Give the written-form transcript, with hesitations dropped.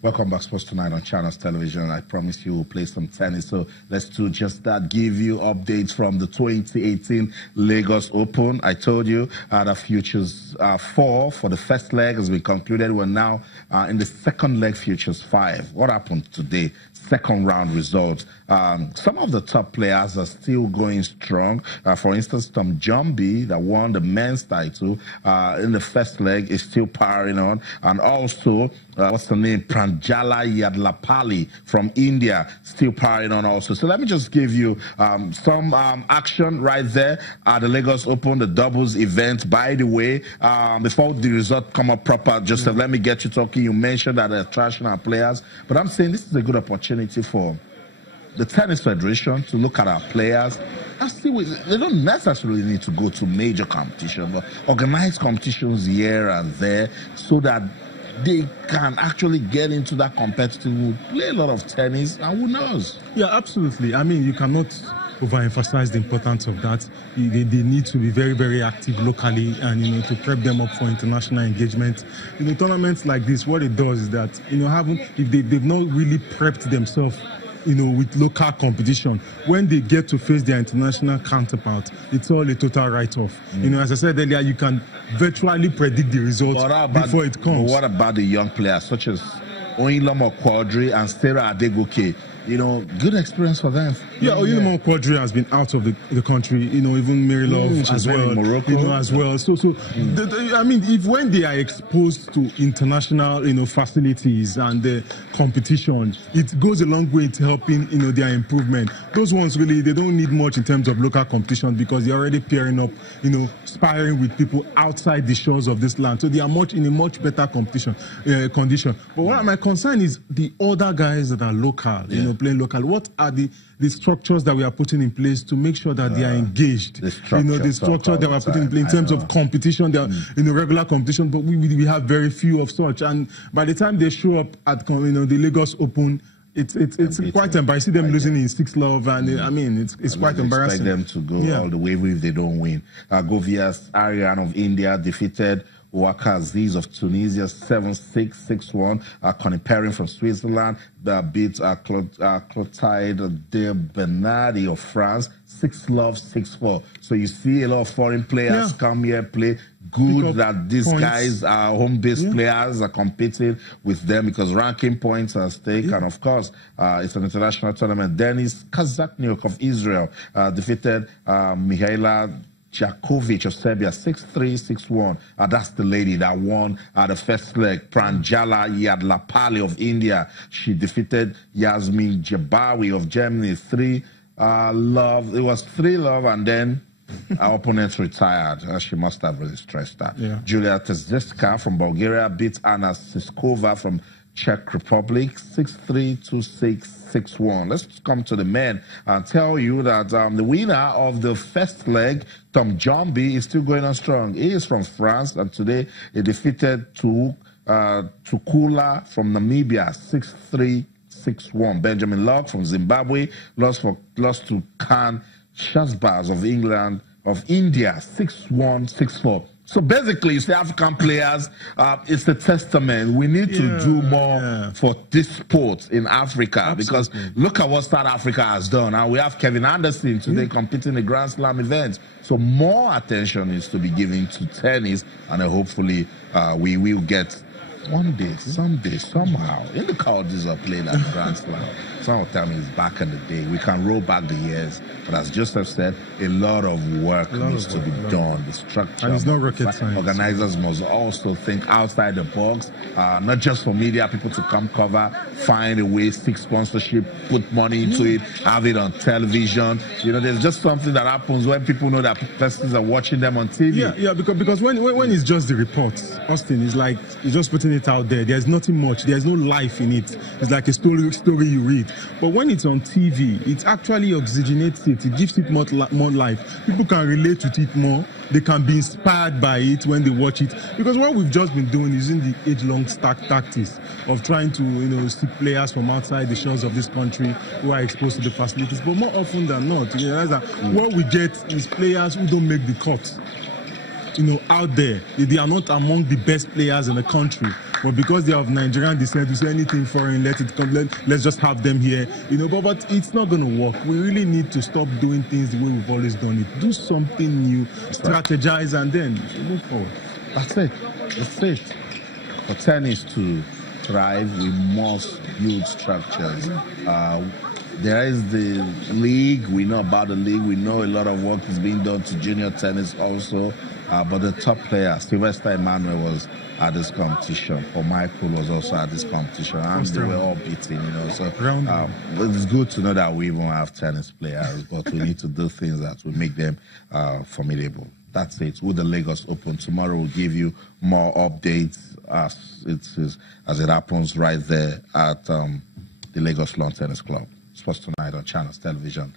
Welcome back, Sports Tonight on Channels Television. I promise you we'll play some tennis, so let's do just that. Give you updates from the 2018 Lagos Open. I told you the futures 4 for the first leg has been concluded. We're now in the second leg, futures 5. What happened today? Second round results. Some of the top players are still going strong. For instance, Jomby, that won the men's title in the first leg, is still powering on. And also, what's the name? Yadlapalli from India, still powering on also. So let me just give you some action right there at the Lagos Open, the doubles event. By the way, before the result come up proper, Joseph, let me get you talking. You mentioned that they're trashing our players, but I'm saying this is a good opportunity for the Tennis Federation to look at our players. They don't necessarily need to go to major competition, but organize competitions here and there so that they can actually get into that competitive, play a lot of tennis, and who knows? Yeah, absolutely. I mean, you cannot overemphasize the importance of that. They need to be very, very active locally, and to prep them up for international engagement. Tournaments like this, what it does is that if they've not really prepped themselves with local competition, when they get to face their international counterpart, it's all a total write-off. As I said earlier, you can virtually predict the results before it comes. What about the young players such as Oyinlomo Quadri and Sarah Adegoke? Good experience for them. Yeah, Oyinlomo Quadri has been out of the country. Even Mary Love as well. Morocco. As well. So I mean, if when they are exposed to international, facilities and the competition, it goes a long way to helping, their improvement. Those ones really, they don't need much in terms of local competition because they're already pairing up, sparring with people outside the shores of this land. So they are in a much better condition. But what my concern is the other guys that are local, playing local. What are the structures that we are putting in place to make sure that they are engaged? The structure that we are putting in place in terms of competition, they are regular competition, but we have very few of such. And by the time they show up at the Lagos Open, it's quite embarrassing. I see them losing in 6-love, and I mean it's quite embarrassing. Expect them to go all the way if they don't win. Govias Aryan of India defeated Ouaka Aziz of Tunisia 7-6, 6-1. Connie Perrin from Switzerland beat Clotilde de Bernardi of France 6-love, 6-4. So you see a lot of foreign players come here, play. Good that these guys are home-based players are competing with them because ranking points are at stake. And of course, it's an international tournament. Denis Kazakniuk of Israel defeated Mihaela Jakovic of Serbia 6-3, 6-1. That's the lady that won the first leg. Pranjala Yadlapalli of India. She defeated Yasmin Jabawi of Germany 3-love. It was 3-love, and then our opponent retired. She must have really stressed that. Julia Teziska from Bulgaria beat Anna Siskova from Czech Republic 6-3, 2-6, 6-1. Let's come to the men and tell you that the winner of the first leg, Jomby, is still going on strong. He is from France, and today he defeated Tukula from Namibia 6-3, 6-1. Benjamin Locke from Zimbabwe lost to Khan Shazbaz of India 6-1, 6-4. So basically, you see, African players, it's the testament. We need to do more for this sport in Africa because look at what South Africa has done. And we have Kevin Anderson today competing in the Grand Slam events. So more attention needs to be given to tennis, and hopefully we will get one day, someday, somehow, in the Cowdies are playing at the Grand Slam. Some will tell me it's back in the day. We can roll back the years. But as Joseph said, a lot of work needs to be done. The structure. And it's not rocket science. Organizers must also think outside the box, not just for media people to come cover, find a way, seek sponsorship, put money into it, have it on television. There's just something that happens when people know that persons are watching them on TV. Yeah, because when it's just the reports, Austin, is like you're just putting it out there. There's nothing much. There's no life in it. It's like a story you read. But when it's on TV, it actually oxygenates it. It gives it more life. People can relate with it more. They can be inspired by it when they watch it. Because what we've just been doing is in the age-long tactics of trying to, seek players from outside the shores of this country who are exposed to the facilities. But more often than not, you realize that what we get is players who don't make the cut. out there. They are not among the best players in the country, but because they have Nigerian descent, we say anything foreign, let it come. Let's just have them here. But it's not going to work. We really need to stop doing things the way we've always done it. Do something new, strategize, and then move forward. That's it. That's it. For tennis to thrive, we must build structures. There is the league. We know about the league. We know a lot of work is being done to junior tennis also. But the top player, Sylvester Emmanuel, was at this competition. For Michael was also at this competition. And they were all beating, So it's good to know that we even have tennis players, but we need to do things that will make them formidable. That's it. With the Lagos Open tomorrow, we'll give you more updates as it happens right there at the Lagos Lawn Tennis Club. Sports Tonight on Channels Television.